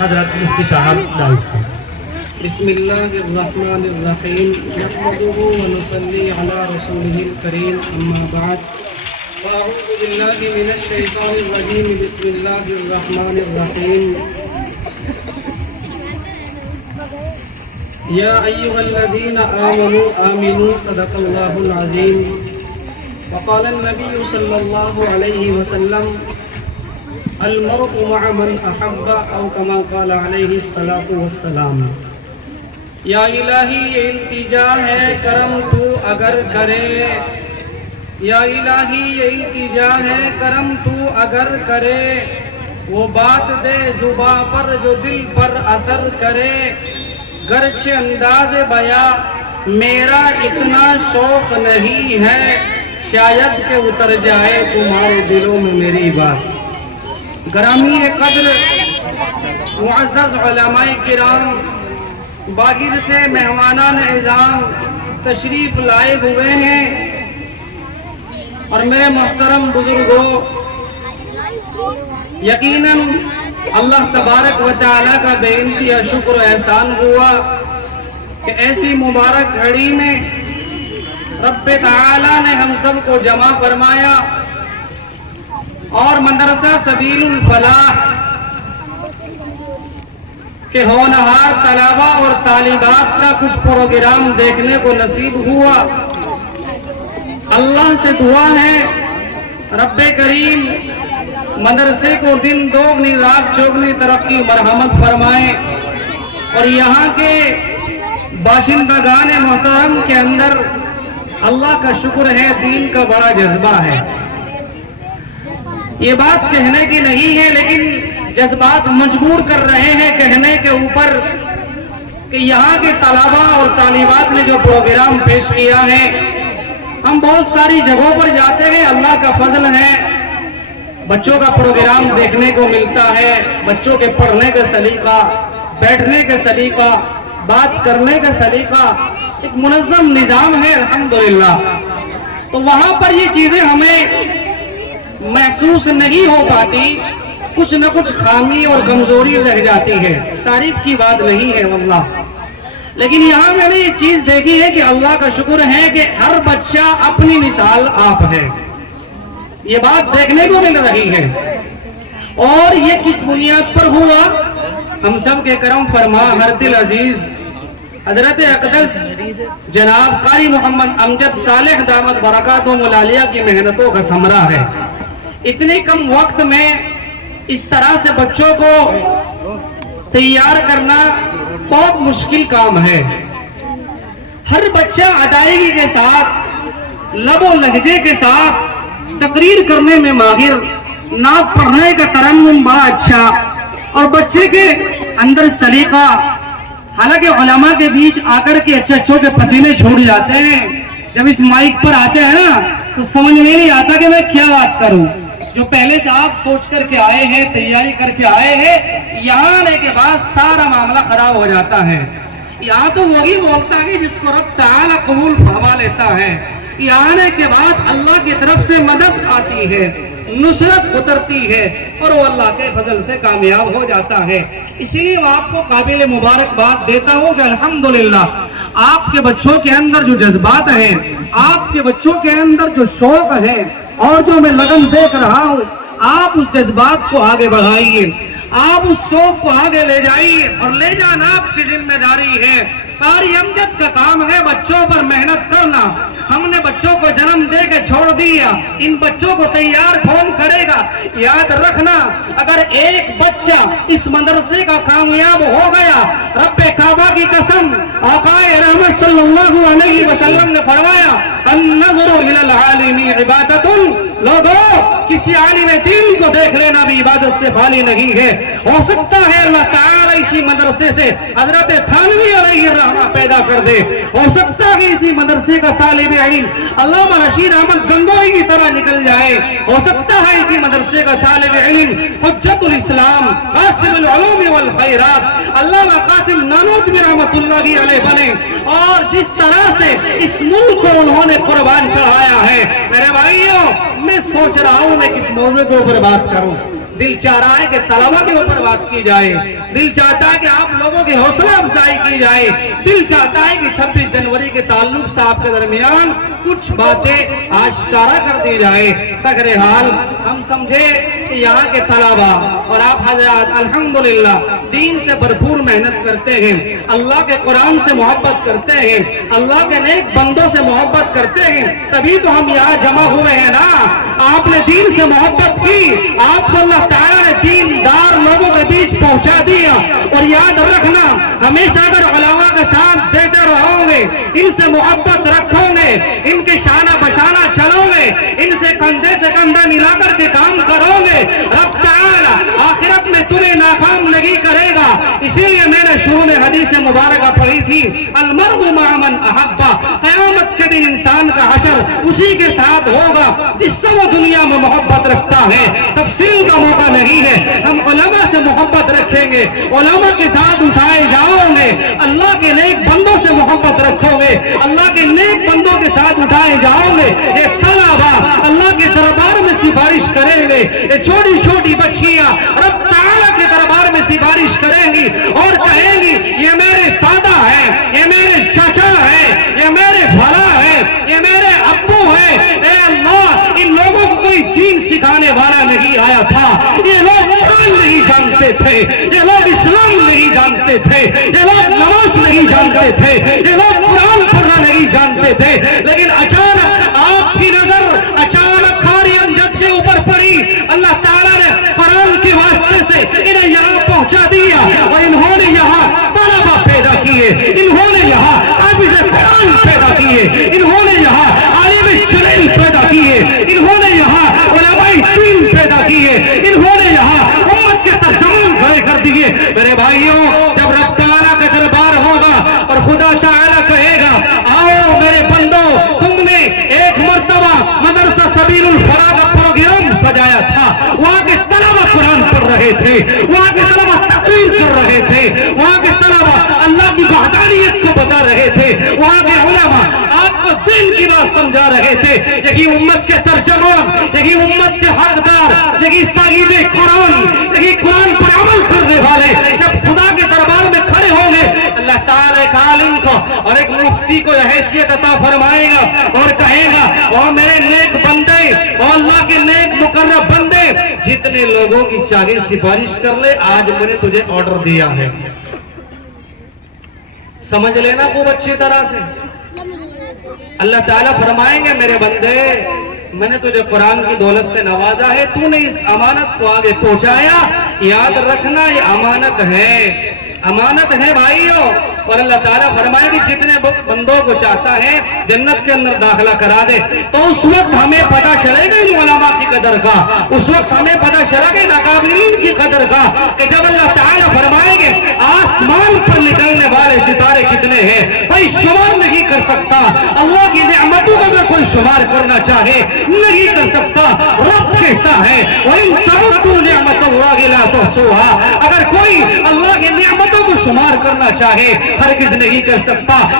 حضرت مفتی صاحب دعوت کریں۔ بسم اللہ الرحمن الرحیم نحمده ونصلی علی رسوله الکریم اما بعد اعوذ باللہ من الشیطان الرجیم بسم اللہ الرحمن الرحیم یا ایها الذین آمنوا آمنوا صدق اللہ العظیم وقال النبی صلی اللہ علیہ وسلم المرء مع من احب او كما قال علیہ الصلاۃ والسلام۔ یا الہی یہ التجا ہے کرم تو اگر کرے، یا الہی یہ التجا ہے کرم تو اگر کرے، وہ بات دے زباں پر جو دل پر اثر کرے، گرچہ انداز بیاں میرا اتنا شوق نہیں ہے، شاید کہ اتر جائے تمہارے دلوں میں میری بات۔ گرامی قدر معزز علماء کرام، باغر سے مہمانان اعظام تشریف لائے ہوئے ہیں، اور میرے محترم بزرگوں، یقیناً اللہ تبارک و تعالیٰ کا بے انتہا شکر و احسان ہوا کہ ایسی مبارک گھڑی میں رب تعالیٰ نے ہم سب کو جمع فرمایا، اور مدرسہ سبیل الفلاح کہ ہونہار طلبہ اور طالبات کا کچھ پروگرام دیکھنے کو نصیب ہوا۔ اللہ سے دعا ہے رب کریم مدرسے کو دن دوگنی رات چوگنی ترقی مرحمت فرمائے، اور یہاں کے باشندگان محترم کے اندر اللہ کا شکر ہے، دین کا بڑا جذبہ ہے۔ یہ بات کہنے کی نہیں ہے، لیکن جذبات مجبور کر رہے ہیں کہنے کے اوپر کہ یہاں کے طلباء اور طالبات نے جو پروگرام پیش کیا ہے، ہم بہت ساری جگہوں پر جاتے ہیں، اللہ کا فضل ہے، بچوں کا پروگرام دیکھنے کو ملتا ہے، بچوں کے پڑھنے کا سلیقہ، بیٹھنے کا سلیقہ، بات کرنے کا سلیقہ، ایک منظم نظام ہے الحمدللہ۔ تو وہاں پر یہ چیزیں ہمیں محسوس نہیں ہو پاتی، کچھ نہ کچھ خامی اور کمزوری رہ جاتی ہے، تعریف کی بات نہیں ہے واللہ۔ لیکن یہاں میں نے یہ چیز دیکھی ہے کہ اللہ کا شکر ہے کہ ہر بچہ اپنی مثال آپ ہے، یہ بات دیکھنے کو مل رہی ہے۔ اور یہ کس بنیاد پر ہوا؟ ہم سب کے کرم فرما ہر دل عزیز حضرت اقدس جناب قاری محمد امجد صالح دامت برکاتہم العالیہ کی محنتوں کا ثمرہ ہے۔ اتنے کم وقت میں اس طرح سے بچوں کو تیار کرنا بہت مشکل کام ہے۔ ہر بچہ ادائیگی کے ساتھ، لب و لہجے کے ساتھ تقریر کرنے میں ماہر، نعت پڑھنے کا ترنم بڑا اچھا، اور بچے کے اندر سلیقہ۔ حالانکہ علماء کے بیچ آ کر کے اچھوں کے پسینے چھوڑ جاتے ہیں، جب اس مائک پر آتے ہیں نا تو سمجھ میں نہیں آتا کہ میں کیا بات کروں۔ جو پہلے سے آپ سوچ کر کے آئے ہیں، تیاری کر کے آئے ہیں، یہاں آنے کے بعد سارا معاملہ خراب ہو جاتا ہے۔ یہاں تو وہی بولتا ہے جس کو رب تعالیٰ قبول فرما لیتا ہے۔ یہاں آنے کے بعد اللہ کی طرف سے مدد آتی ہے، نصرت اترتی ہے، اور وہ اللہ کے فضل سے کامیاب ہو جاتا ہے۔ اسی لیے میں آپ کو قابل مبارکباد دیتا ہوں کہ الحمدللہ آپ کے بچوں کے اندر جو جذبات ہیں، آپ کے بچوں کے اندر جو شوق ہے، اور جو میں لگن دیکھ رہا ہوں، آپ اس جذبات کو آگے بڑھائیے، آپ اس شوق کو آگے لے جائیے، اور لے جانا آپ کی ذمہ داری ہے۔ قاری امجد کا کام ہے بچوں پر محنت کرنا۔ ہم نے بچوں کو جنم دے کے چھوڑ دیا، ان بچوں کو تیار کون کرے گا؟ یاد رکھنا، اگر ایک بچہ اس مدرسے کا کامیاب ہو گیا، رب کعبہ کی قسم، آقا رحمت صلی اللہ علیہ وسلم نے فرمایا النظر الی العالم عبادت، لوگوں کسی عالم دین کو دیکھ لینا بھی عبادت سے خالی نہیں ہے۔ ہو سکتا ہے اللہ تعالی اسی مدرسے سے حضرت تھانوی علیہ الرحمہ پیدا کر دے، ہو سکتا ہے اسی مدرسے کا طالب علم علامہ رشید احمد گنگوئی کی طرح نکل جائے، ہو سکتا ہے اسی مدرسے کا طالب علم حجت الاسلام قاسم العلوم والخیرات علامہ قاسم نانوتوی رحمۃ اللہ علیہ بنے۔ اور جس طرح سے اس ملک کو انہوں نے قربان چڑھایا ہے، میرے بھائیوں میں سوچ رہا ہوں میں کس موضوع کے اوپر بات کروں۔ دل چاہ رہا ہے کہ طلبہ کے اوپر بات کی جائے، دل چاہتا ہے کہ آپ لوگوں کی حوصلہ افزائی کی جائے، دل چاہتا ہے کہ 26 جنوری کے تعلق سے آپ کے درمیان کچھ باتیں آشکارا کر دی جائے۔ بہرحال ہم سمجھے کہ یہاں کے طلبہ اور آپ حضرات الحمدللہ دین سے بھرپور محنت کرتے ہیں، اللہ کے قرآن سے محبت کرتے ہیں، اللہ کے نیک بندوں سے محبت کرتے ہیں، تبھی تو ہم یہاں جمع ہوئے ہیں نا۔ آپ نے دین سے محبت کی، آپ کو اللہ تعالیٰ نے دیندار لوگوں کے بیچ پہنچا دیا، اور یاد رکھنا ہمیشہ اگر علماء کا ساتھ دیتے رہو گے، ان سے محبت رکھو گے، ان کے شانہ بشانہ چلو گے، ان سے کندھے سے کندھا ملا کر کے کام کرو گے، رب تعالیٰ آخرت میں تمہیں ناکام نہیں کرے گا۔ اسی لیے میں نے شروع میں حدیث مبارکہ پڑھی تھی، المرء مع من احب، قیامت کے دن انسان کا حشر اسی کے ساتھ ہوگا جس سے وہ دنیا میں محبت رکھتا ہے۔ تفصیل کا موقع نہیں ہے، ہم علماء سے محبت رکھیں گے، علماء کے ساتھ اٹھائے جاؤ گے، اللہ کے نیک بندوں سے محبت رکھو گے، اللہ کے نیک بندوں کے ساتھ اٹھائے جاؤ گے۔ یہ طلبہ اللہ کے دربار میں سفارش کریں گے، یہ چھوٹی چھوٹی بچیاں رب تعالیٰ کے دربار میں سفارش کریں گی اور کہیں گی یہ میرے دادا ہے، یہ میرے چاچا ہے، یہ میرے بھالا ہے، یہ میرے ابو ہے۔ اے اللہ، ان لوگوں کو کوئی دین سکھانے والا نہیں آیا تھا، یہ لوگ قرآن نہیں جانتے تھے، یہ لوگ اسلام نہیں جانتے تھے، یہ لوگ نماز نہیں جانتے تھے، یہ لوگ قرآن پڑھنا نہیں جانتے تھے، لیکن اچانک آپ کی نظر اچانک قاری امجد کے اوپر پڑی، اللہ تعالیٰ نے قرآن کے واسطے سے انہیں یہاں پہنچا دیا، اور انہوں نے یہاں طلبہ پیدا کیے، انہوں نے یہاں حافظ قرآن پیدا کیے، انہوں نے یہاں عالم جلیل پیدا کیے، انہوں نے یہاں علماء دین پیدا کیے، انہوں نے یہاں امت کے ترجمان کھڑے کر دیے۔ میرے بھائیوں، جب رب تعالیٰ کا دربار ہوگا اور خدا تعالیٰ کہے گا آؤ میرے بندو، تم نے ایک مرتبہ مدرسہ سبیل الفلاح کا پروگرام سجایا تھا، وہاں کے طلبہ قرآن پڑھ رہے تھے، وہاں کے طلبہ تقریر کر رہے تھے، وہاں کے طلبہ اللہ کی وحدانیت کو بتا رہے تھے، وہاں کے علماء آپ کو دین کی بات سمجھا رہے تھے۔ یہی امت کے ترجمان، یہی امت کے حقدار، یہی صاحب قرآن، یہی قرآن پر عمل کرنے والے جب خدا کے دربار میں کھڑے ہوں گے، اللہ تعالیٰ ایک عالم کو اور ایک مفتی کو حیثیت عطا فرمائے گا اور کہے گا اور میرے نیک بندے اور اللہ کے نیک مقرب بندے، جتنے لوگوں کی چاہے سفارش کر لے، آج میں نے تجھے آرڈر دیا ہے۔ سمجھ لینا خوب اچھی طرح سے۔ اللہ تعالیٰ فرمائیں گے میرے بندے، میں نے تجھے قرآن کی دولت سے نوازا ہے، تو نے اس امانت کو آگے پہنچایا، یاد رکھنا یہ امانت ہے، امانت ہے بھائیوں۔ اور اللہ تعالیٰ فرمائے کہ جتنے بندوں کو چاہتا ہے جنت کے اندر داخلہ کرا دے، تو اس وقت ہمیں پتہ چلے گا ان علماء کی قدر کا، اس وقت ہمیں پتہ چلے گا ان اکابرین کی قدر کا، کہ جب اللہ تعالیٰ فرمائیں گے آسمان پر نکلنے والے ستارے کتنے ہیں کوئی شمار نہیں کر سکتا، اللہ کی نعمتوں کو اگر کوئی شمار کرنا چاہے نہیں کر سکتا۔ رب کہتا ہے وَإِن تَعُدُّوا نِعْمَتَ اللَّهِ لَا تُحْصُوهَا، اگر کوئی اللہ کی نعمتوں کو شمار کرنا چاہے ہرگز نہیں کر سکتا۔